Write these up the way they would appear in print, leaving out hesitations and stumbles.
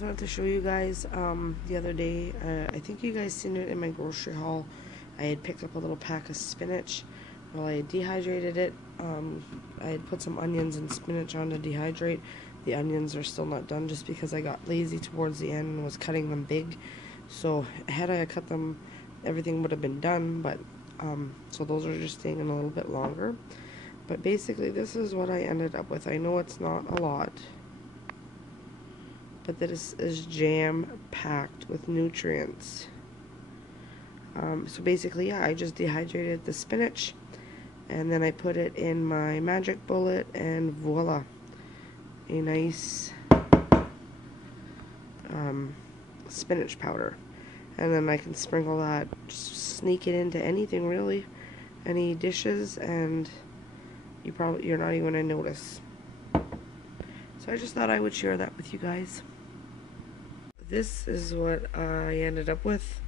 just wanted to show you guys the other day. I think you guys seen it in my grocery haul. I had picked up a little pack of spinach. Well, I had dehydrated it. I had put some onions and spinach on to dehydrate. The onions are still not done just because I got lazy towards the end and was cutting them big. So had I cut them, everything would have been done. But so those are just taking a little bit longer. But basically, this is what I ended up with. I know it's not a lot, but this is jam-packed with nutrients. So basically, yeah, I just dehydrated the spinach, and then I put it in my Magic Bullet, and voila, a nice spinach powder. And then I can sprinkle that, just sneak it into anything really, any dishes, and you're not even gonna notice. So I just thought I would share that with you guys. This is what I ended up with.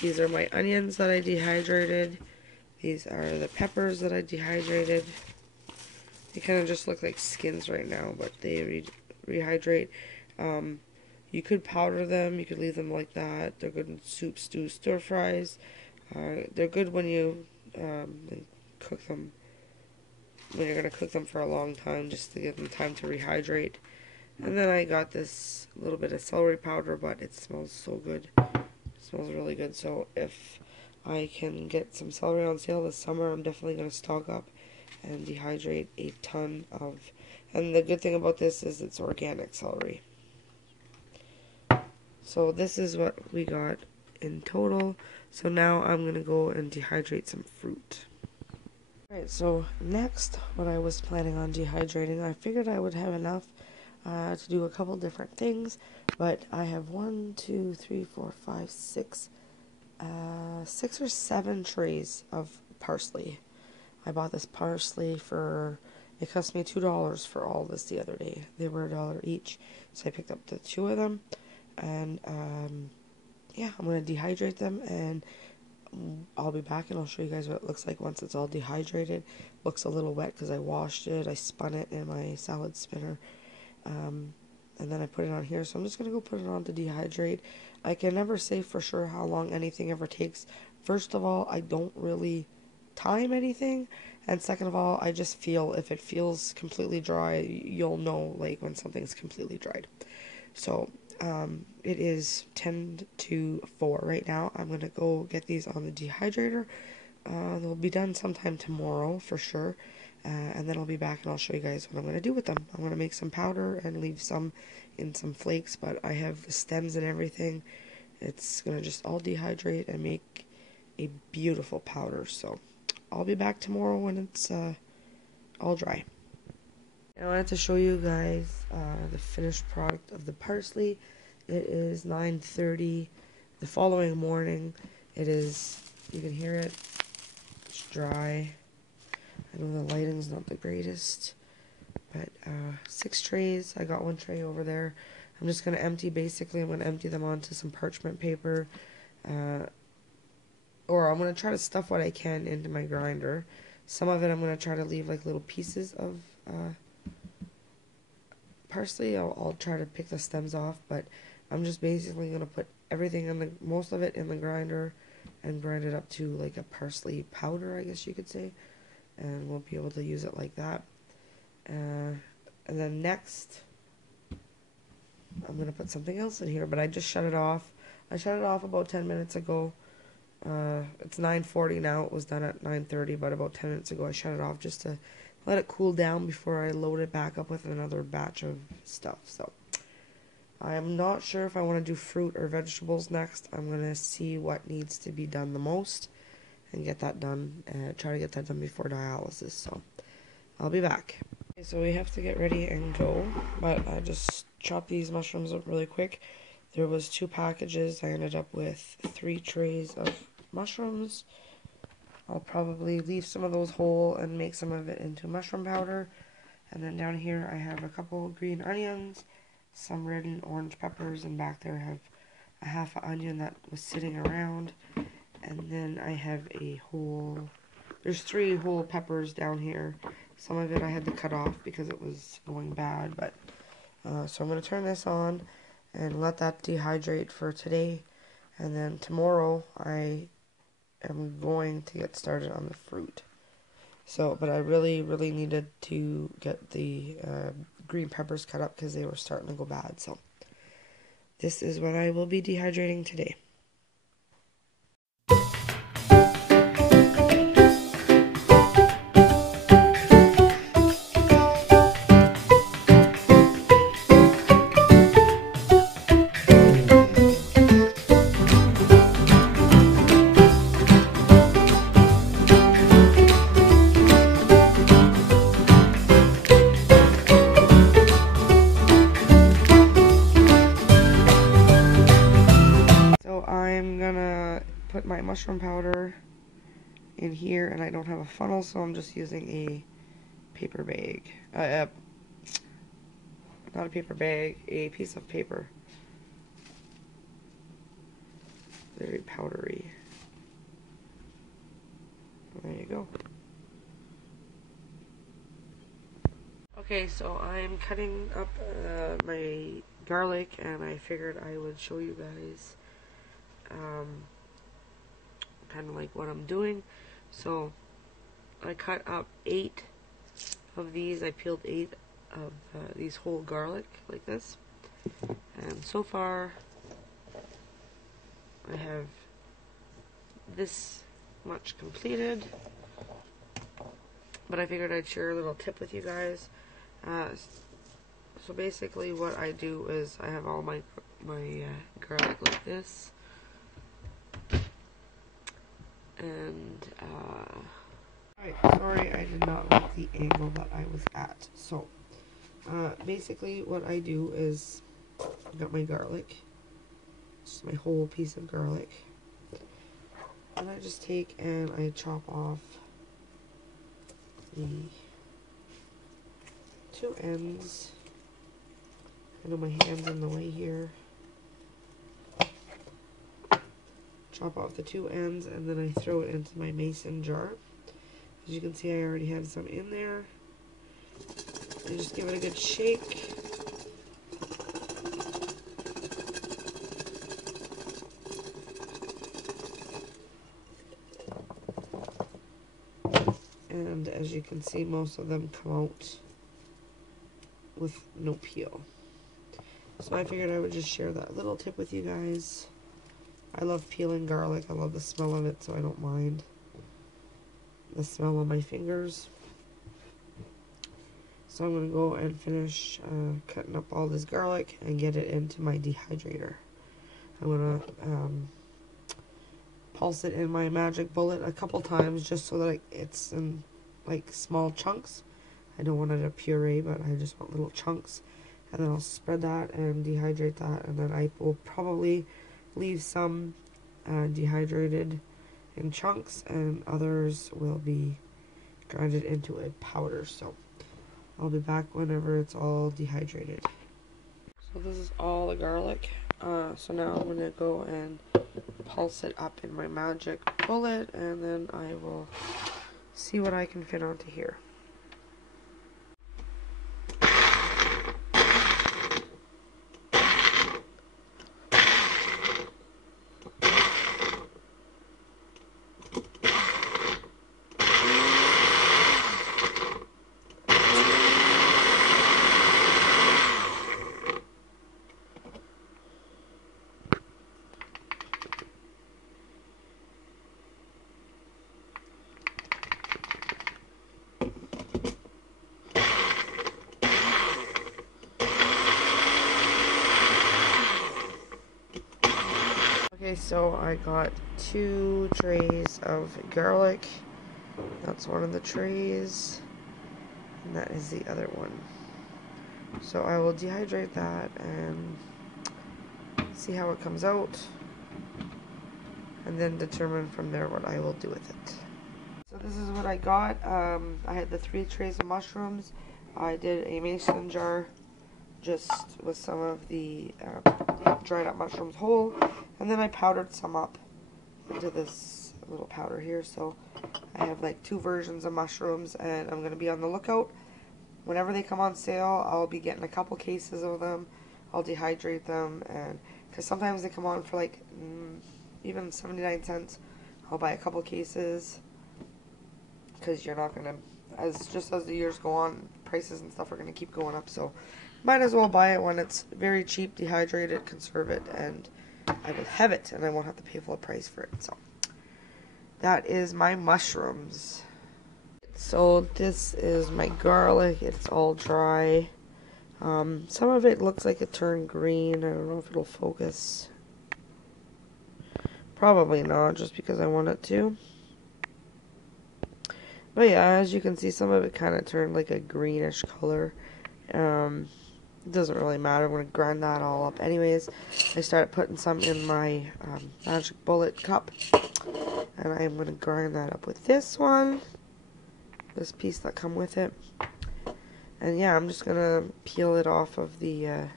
These are my onions that I dehydrated. These are the peppers that I dehydrated. They kind of just look like skins right now, but they rehydrate. You could powder them. You could leave them like that. They're good in soup, stew, stir fries. They're good when you cook them. When you're going to cook them for a long time, just to give them time to rehydrate. And then I got this little bit of celery powder, but it smells so good. It smells really good. So if I can get some celery on sale this summer, I'm definitely going to stock up and dehydrate a ton of. And the good thing about this is it's organic celery. So this is what we got in total. So now I'm going to go and dehydrate some fruit. Alright, so next, what I was planning on dehydrating, I figured I would have enough to do a couple different things, but I have 6 or 7 trays of parsley. I bought this parsley it cost me $2 for all this the other day. They were $1 each, so I picked up the 2 of them, and yeah, I'm going to dehydrate them, and I'll be back and I'll show you guys what it looks like once it's all dehydrated. Looks a little wet because I washed it. I spun it in my salad spinner. And then I put it on here. So I'm just going to go put it on to dehydrate. I can never say for sure how long anything ever takes. First of all, I don't really time anything. And second of all, I just feel if it feels completely dry, you'll know like when something's completely dried. So it is 10 to 4 right now. I'm going to go get these on the dehydrator. They'll be done sometime tomorrow for sure. And then I'll be back and I'll show you guys what I'm going to do with them. I'm going to make some powder and leave some in some flakes, but I have the stems and everything. It's going to just all dehydrate and make a beautiful powder. So I'll be back tomorrow when it's all dry. I wanted to show you guys the finished product of the parsley. It is 9:30 the following morning. It is, you can hear it, it's dry. I know the lighting's not the greatest, but 6 trays. I got 1 tray over there. I'm just going to empty, basically I'm going to empty them onto some parchment paper, or I'm going to try to stuff what I can into my grinder. Some of it I'm going to try to leave like little pieces of parsley. I'll try to pick the stems off, but I'm just basically going to put everything most of it in the grinder and grind it up to like a parsley powder, I guess you could say, and we'll be able to use it like that. And then next, I'm going to put something else in here, but I just shut it off. I shut it off about 10 minutes ago. It's 9:40 now. It was done at 9:30, but about 10 minutes ago I shut it off just to let it cool down before I load it back up with another batch of stuff. So I'm not sure if I want to do fruit or vegetables next. I'm going to see what needs to be done the most and get that done, and try to get that done before dialysis. So I'll be back. Okay, so we have to get ready and go, but I just chopped these mushrooms up really quick. There was 2 packages. I ended up with 3 trays of mushrooms. I'll probably leave some of those whole and make some of it into mushroom powder. And then down here I have a couple green onions, some red and orange peppers, and back there I have a half an onion that was sitting around. And then I have there's 3 whole peppers down here. Some of it I had to cut off because it was going bad, but so I'm going to turn this on, and let that dehydrate for today. And then tomorrow I am going to get started on the fruit. So, but I really needed to get the green peppers cut up because they were starting to go bad. So this is what I will be dehydrating today. I'm gonna put my mushroom powder in here, and I don't have a funnel, so I'm just using a paper bag. Not a paper bag, a piece of paper. Very powdery. There you go. Okay, so I'm cutting up my garlic, and I figured I would show you guys kind of like what I'm doing. So I cut up 8 of these. I peeled 8 of these whole garlic like this, and so far I have this much completed, but I figured I'd share a little tip with you guys. So basically what I do is I have all my garlic like this, and sorry, I did not like the angle that I was at. So basically what I do is I got my garlic, just my whole piece of garlic, and I just take and I chop off the 2 ends. I know my hand's in the way here. Chop off the 2 ends, and then I throw it into my mason jar. As you can see, I already have some in there. And just give it a good shake. And as you can see, most of them come out with no peel. So I figured I would just share that little tip with you guys. I love peeling garlic. I love the smell of it, so I don't mind the smell on my fingers. So I'm going to go and finish cutting up all this garlic and get it into my dehydrator. I'm going to pulse it in my magic bullet a couple times just so that it's in like small chunks. I don't want it a puree, but I just want little chunks. And then I'll spread that and dehydrate that, and then I will probably leave some dehydrated in chunks, and others will be grinded into a powder. So I'll be back whenever it's all dehydrated. So this is all the garlic. So now I'm going to go and pulse it up in my magic bullet, and then I will see what I can fit onto here. Okay, so I got 2 trays of garlic. That's one of the trays, and that is the other one. So I will dehydrate that and see how it comes out, and then determine from there what I will do with it. So this is what I got. I had the 3 trays of mushrooms. I did a mason jar just with some of the dried up mushrooms whole, and then I powdered some up into this little powder here. So I have like 2 versions of mushrooms, and I'm going to be on the lookout. Whenever they come on sale, I'll be getting a couple cases of them. I'll dehydrate them, and because sometimes they come on for like even 79 cents. I'll buy a couple cases because you're not gonna, as the years go on, prices and stuff are gonna keep going up. So might as well buy it when it's very cheap, dehydrate it, conserve it, and I will have it, and I won't have to pay full price for it. So that is my mushrooms. So this is my garlic. It's all dry. Some of it looks like it turned green. I don't know if it'll focus. Probably not, just because I want it to. But yeah, as you can see, some of it kind of turned like a greenish color. It doesn't really matter. I'm going to grind that all up anyways. I started putting some in my Magic Bullet cup. And I'm going to grind that up with this one. This piece that come with it. And yeah, I'm just going to peel it off of the... you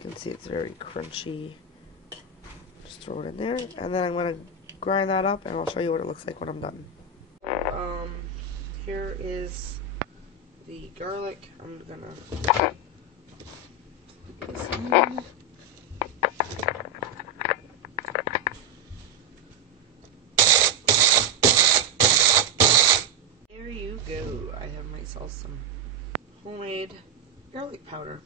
can see it's very crunchy. Just throw it in there. And then I'm going to grind that up, and I'll show you what it looks like when I'm done. Here is the garlic. I'm gonna put this in. There you go. I have myself some homemade garlic powder.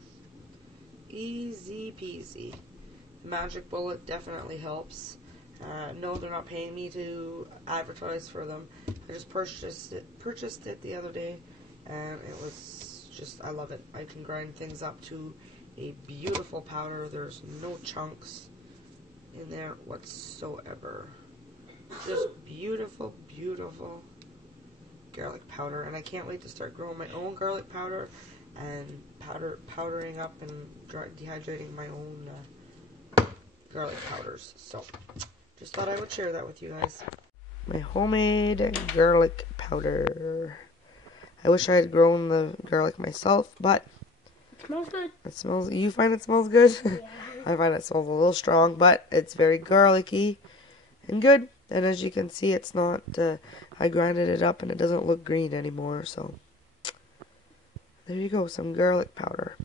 Easy peasy. Magic Bullet definitely helps. No, they're not paying me to advertise for them. I just purchased it the other day, and it was just, I love it. I can grind things up to a beautiful powder. There's no chunks in there whatsoever. Just beautiful, beautiful garlic powder, and I can't wait to start growing my own garlic powder and powdering up and dehydrating my own garlic powders. So just thought I would share that with you guys. My homemade garlic powder. I wish I had grown the garlic myself, but it smells good. It smells. You find it smells good? Yeah. I find it smells a little strong, but it's very garlicky and good. And as you can see, it's not. I grinded it up, and it doesn't look green anymore. So there you go, some garlic powder.